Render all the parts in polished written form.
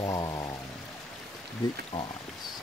Wow, big eyes.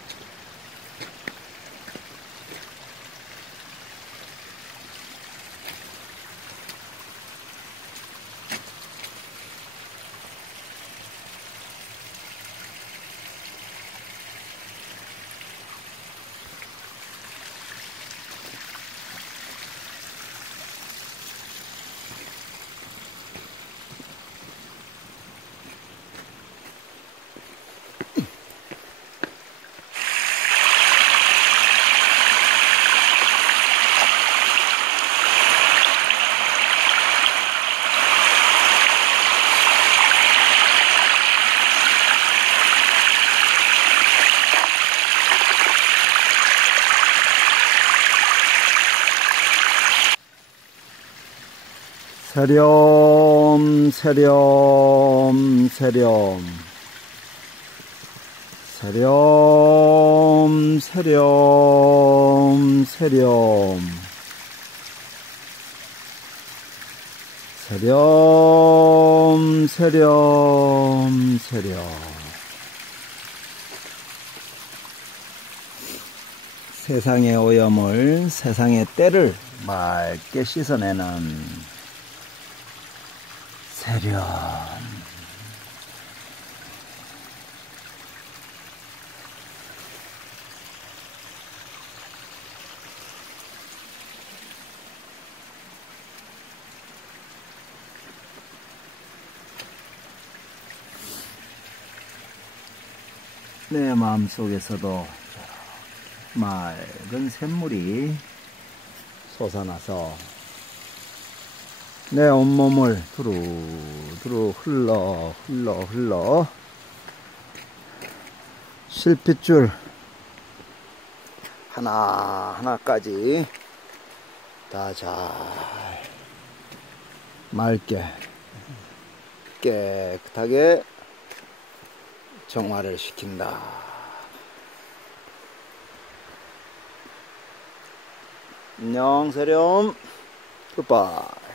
세렴 세렴 세렴 세렴 세렴 세렴 세렴 세렴 세렴. 세상의 오염을, 세상의 때를 맑게 씻어내는 세렴. 내 마음속에서도 맑은 샘물이 솟아나서 내 온몸을 두루두루 흘러 실핏줄 하나하나까지 다 잘 맑게 깨끗하게 정화를 시킨다. 안녕 세렴. 굿바이.